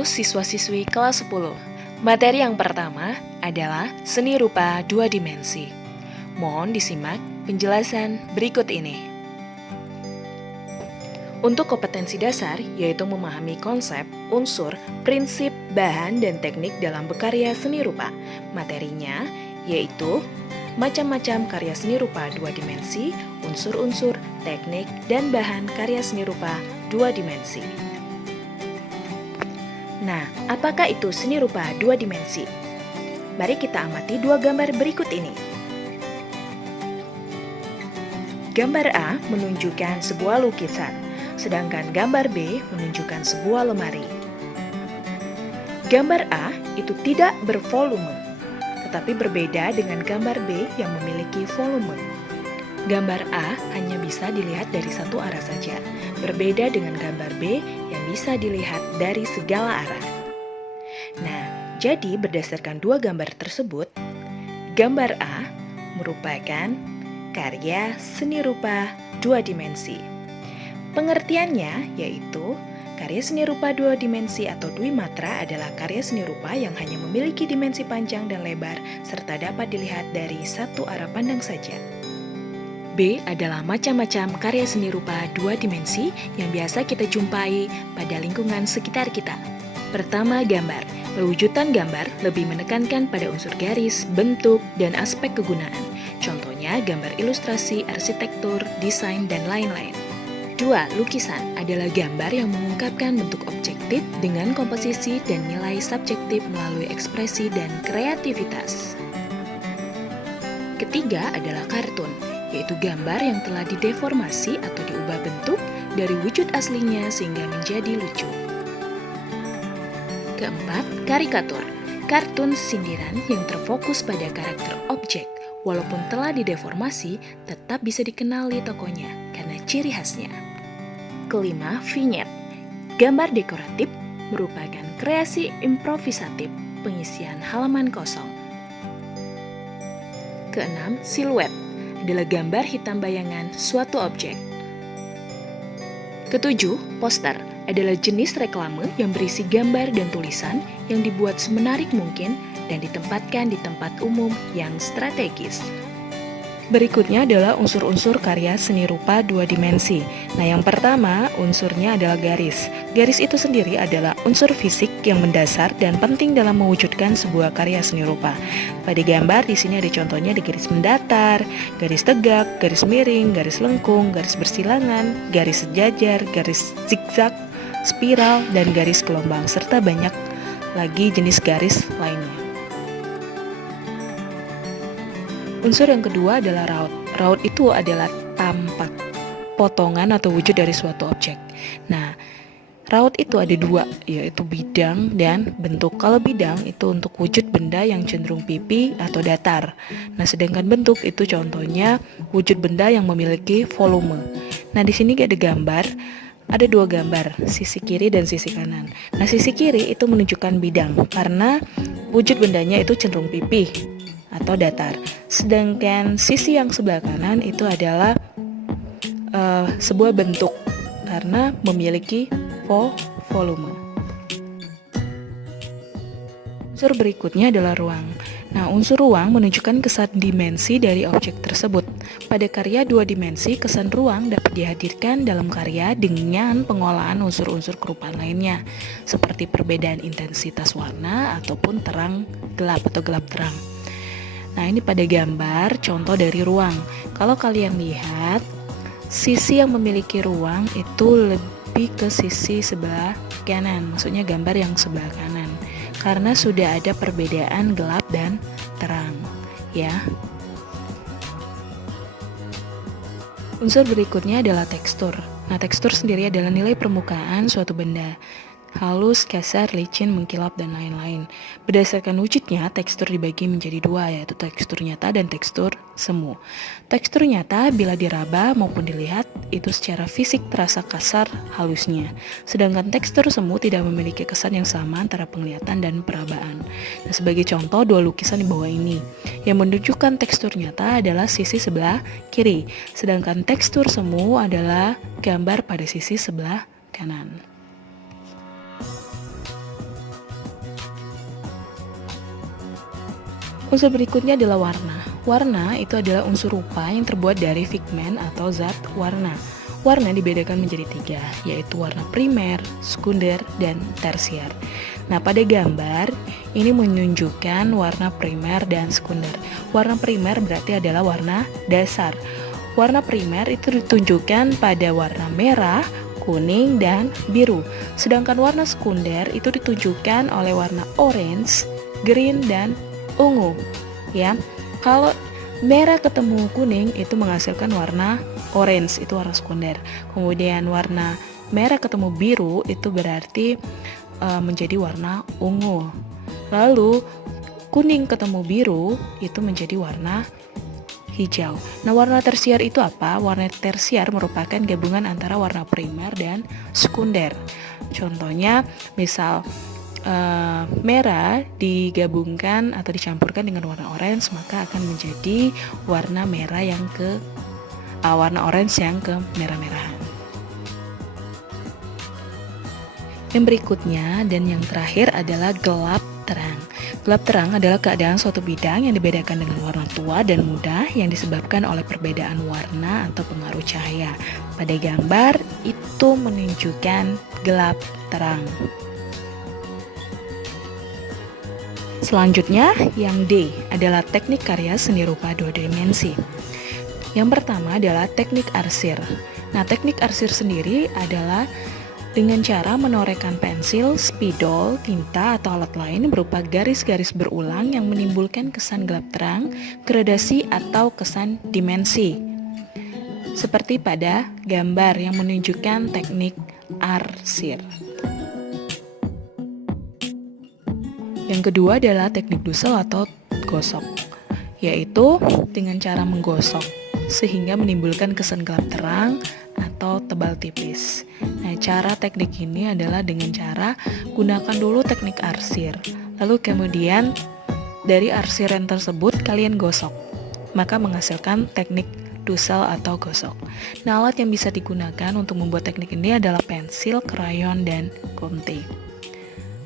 Halo siswa-siswi kelas 10. Materi yang pertama adalah seni rupa dua dimensi. Mohon disimak penjelasan berikut ini. Untuk kompetensi dasar, yaitu memahami konsep, unsur, prinsip, bahan, dan teknik dalam berkarya seni rupa. Materinya yaitu macam-macam karya seni rupa dua dimensi, unsur-unsur, teknik, dan bahan karya seni rupa dua dimensi. Nah, apakah itu seni rupa dua dimensi? Mari kita amati dua gambar berikut ini. Gambar A menunjukkan sebuah lukisan, sedangkan gambar B menunjukkan sebuah lemari. Gambar A itu tidak bervolume, tetapi berbeda dengan gambar B yang memiliki volume. Gambar A hanya bisa dilihat dari satu arah saja, berbeda dengan gambar B yang bisa dilihat dari segala arah. Nah, jadi berdasarkan dua gambar tersebut, gambar A merupakan karya seni rupa dua dimensi. Pengertiannya yaitu karya seni rupa dua dimensi atau dwimatra adalah karya seni rupa yang hanya memiliki dimensi panjang dan lebar serta dapat dilihat dari satu arah pandang saja. B adalah macam-macam karya seni rupa dua dimensi yang biasa kita jumpai pada lingkungan sekitar kita. Pertama, gambar. Perwujudan gambar lebih menekankan pada unsur garis, bentuk, dan aspek kegunaan. Contohnya gambar ilustrasi, arsitektur, desain, dan lain-lain. 2. Lukisan adalah gambar yang mengungkapkan bentuk objektif dengan komposisi dan nilai subjektif melalui ekspresi dan kreativitas. Ketiga adalah kartun, yaitu gambar yang telah dideformasi atau diubah bentuk dari wujud aslinya sehingga menjadi lucu. Keempat, karikatur. Kartun sindiran yang terfokus pada karakter objek, walaupun telah dideformasi, tetap bisa dikenali tokohnya karena ciri khasnya. Kelima, vignette. Gambar dekoratif merupakan kreasi improvisatif, pengisian halaman kosong. Keenam, siluet adalah gambar hitam bayangan suatu objek. Ketujuh, poster adalah jenis reklame yang berisi gambar dan tulisan yang dibuat semenarik mungkin dan ditempatkan di tempat umum yang strategis. Berikutnya adalah unsur-unsur karya seni rupa dua dimensi. Nah, yang pertama unsurnya adalah garis. Garis itu sendiri adalah unsur fisik yang mendasar dan penting dalam mewujudkan sebuah karya seni rupa. Pada gambar di sini ada contohnya di garis mendatar, garis tegak, garis miring, garis lengkung, garis bersilangan, garis sejajar, garis zigzag, spiral, dan garis gelombang, serta banyak lagi jenis garis lainnya. Unsur yang kedua adalah raut. Raut itu adalah tampak, potongan atau wujud dari suatu objek. Nah, raut itu ada dua, yaitu bidang dan bentuk. Kalau bidang itu untuk wujud benda yang cenderung pipi atau datar. Nah, sedangkan bentuk itu contohnya wujud benda yang memiliki volume. Nah, di sini ada gambar. Ada dua gambar, sisi kiri dan sisi kanan. Nah, sisi kiri itu menunjukkan bidang karena wujud bendanya itu cenderung pipi atau datar. Sedangkan sisi yang sebelah kanan itu adalah sebuah bentuk karena memiliki volume. Unsur berikutnya adalah ruang. Nah, unsur ruang menunjukkan kesan dimensi dari objek tersebut. Pada karya dua dimensi, kesan ruang dapat dihadirkan dalam karya dengan pengolahan unsur-unsur kerupaan lainnya, seperti perbedaan intensitas warna ataupun terang gelap atau gelap terang. Nah, ini pada gambar contoh dari ruang. Kalau kalian lihat, sisi yang memiliki ruang itu lebih ke sisi sebelah kanan, maksudnya gambar yang sebelah kanan, karena sudah ada perbedaan gelap dan terang, ya. Unsur berikutnya adalah tekstur. Nah, tekstur sendiri adalah nilai permukaan suatu benda. Halus, kasar, licin, mengkilap, dan lain-lain. Berdasarkan wujudnya, tekstur dibagi menjadi dua, yaitu tekstur nyata dan tekstur semu. Tekstur nyata bila diraba maupun dilihat, itu secara fisik terasa kasar halusnya. Sedangkan tekstur semu tidak memiliki kesan yang sama antara penglihatan dan perabaan. Nah, sebagai contoh, dua lukisan di bawah ini. Yang menunjukkan tekstur nyata adalah sisi sebelah kiri, sedangkan tekstur semu adalah gambar pada sisi sebelah kanan. Unsur berikutnya adalah warna. Warna itu adalah unsur rupa yang terbuat dari pigmen atau zat warna. Warna dibedakan menjadi 3, yaitu warna primer, sekunder, dan tersier. Nah, pada gambar ini menunjukkan warna primer dan sekunder. Warna primer berarti adalah warna dasar. Warna primer itu ditunjukkan pada warna merah, kuning, dan biru. Sedangkan warna sekunder itu ditunjukkan oleh warna orange, green, dan ungu. Ya, kalau merah ketemu kuning itu menghasilkan warna orange, itu warna sekunder. Kemudian warna merah ketemu biru itu berarti menjadi warna ungu. Lalu kuning ketemu biru itu menjadi warna hijau. Nah, warna tersier itu apa? Warna tersier merupakan gabungan antara warna primer dan sekunder. Contohnya, misal merah digabungkan atau dicampurkan dengan warna orange, maka akan menjadi warna merah yang ke warna orange yang ke merah-merahan. Yang berikutnya dan yang terakhir adalah gelap terang. Gelap terang adalah keadaan suatu bidang yang dibedakan dengan warna tua dan muda yang disebabkan oleh perbedaan warna atau pengaruh cahaya. Pada gambar itu menunjukkan gelap terang. Selanjutnya, yang D adalah teknik karya seni rupa 2 dimensi. Yang pertama adalah teknik arsir. Nah, teknik arsir sendiri adalah dengan cara menorehkan pensil, spidol, tinta, atau alat lain berupa garis-garis berulang yang menimbulkan kesan gelap terang, gradasi, atau kesan dimensi. Seperti pada gambar yang menunjukkan teknik arsir. Yang kedua adalah teknik dusel atau gosok, yaitu dengan cara menggosok sehingga menimbulkan kesan gelap terang atau tebal tipis. Nah, cara teknik ini adalah dengan cara gunakan dulu teknik arsir, lalu kemudian dari arsiran tersebut kalian gosok, maka menghasilkan teknik dusel atau gosok. Nah, alat yang bisa digunakan untuk membuat teknik ini adalah pensil, krayon, dan gunting.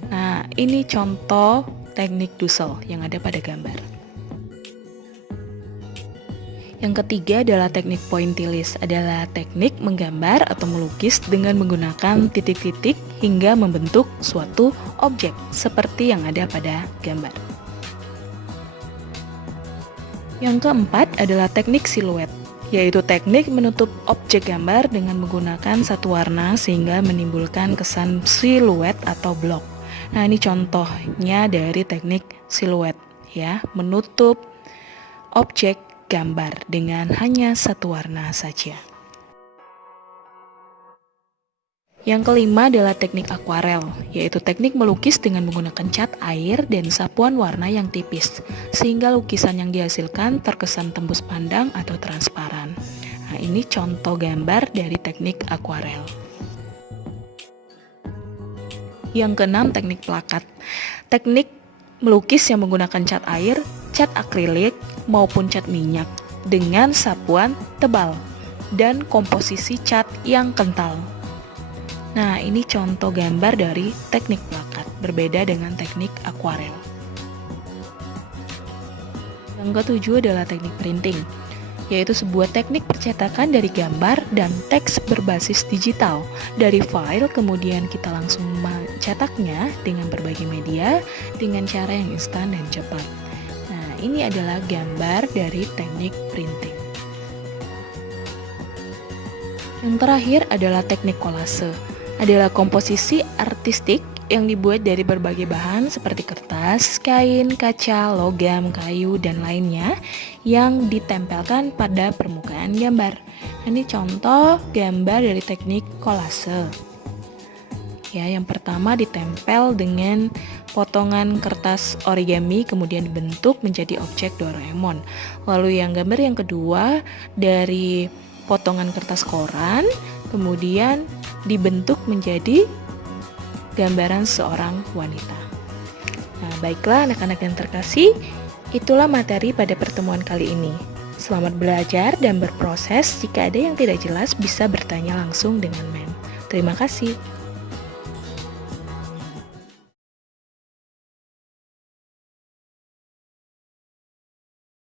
Nah, ini contoh teknik dusel yang ada pada gambar. Yang ketiga adalah teknik pointillis, adalah teknik menggambar atau melukis dengan menggunakan titik-titik hingga membentuk suatu objek seperti yang ada pada gambar. Yang keempat adalah teknik siluet, yaitu teknik menutup objek gambar dengan menggunakan satu warna sehingga menimbulkan kesan siluet atau blok. Nah, ini contohnya dari teknik siluet, ya, menutup objek gambar dengan hanya satu warna saja. Yang kelima adalah teknik akuarel, yaitu teknik melukis dengan menggunakan cat air dan sapuan warna yang tipis, sehingga lukisan yang dihasilkan terkesan tembus pandang atau transparan. Nah, ini contoh gambar dari teknik akuarel. Yang keenam, teknik plakat. Teknik melukis yang menggunakan cat air, cat akrilik, maupun cat minyak dengan sapuan tebal dan komposisi cat yang kental. Nah, ini contoh gambar dari teknik plakat, berbeda dengan teknik akuarel. Yang ketujuh adalah teknik printing, yaitu sebuah teknik percetakan dari gambar dan teks berbasis digital. Dari file kemudian kita langsung mencetaknya dengan berbagai media dengan cara yang instan dan cepat. Nah, ini adalah gambar dari teknik printing. Yang terakhir adalah teknik kolase, adalah komposisi artistik yang dibuat dari berbagai bahan seperti kertas, kain, kaca, logam, kayu, dan lainnya yang ditempelkan pada permukaan gambar. Ini contoh gambar dari teknik kolase. Ya, yang pertama ditempel dengan potongan kertas origami kemudian dibentuk menjadi objek Doraemon. Lalu yang gambar yang kedua dari potongan kertas koran kemudian dibentuk menjadi gambaran seorang wanita. Nah, baiklah anak-anak yang terkasih, itulah materi pada pertemuan kali ini. Selamat belajar dan berproses. Jika ada yang tidak jelas bisa bertanya langsung dengan Mem. Terima kasih.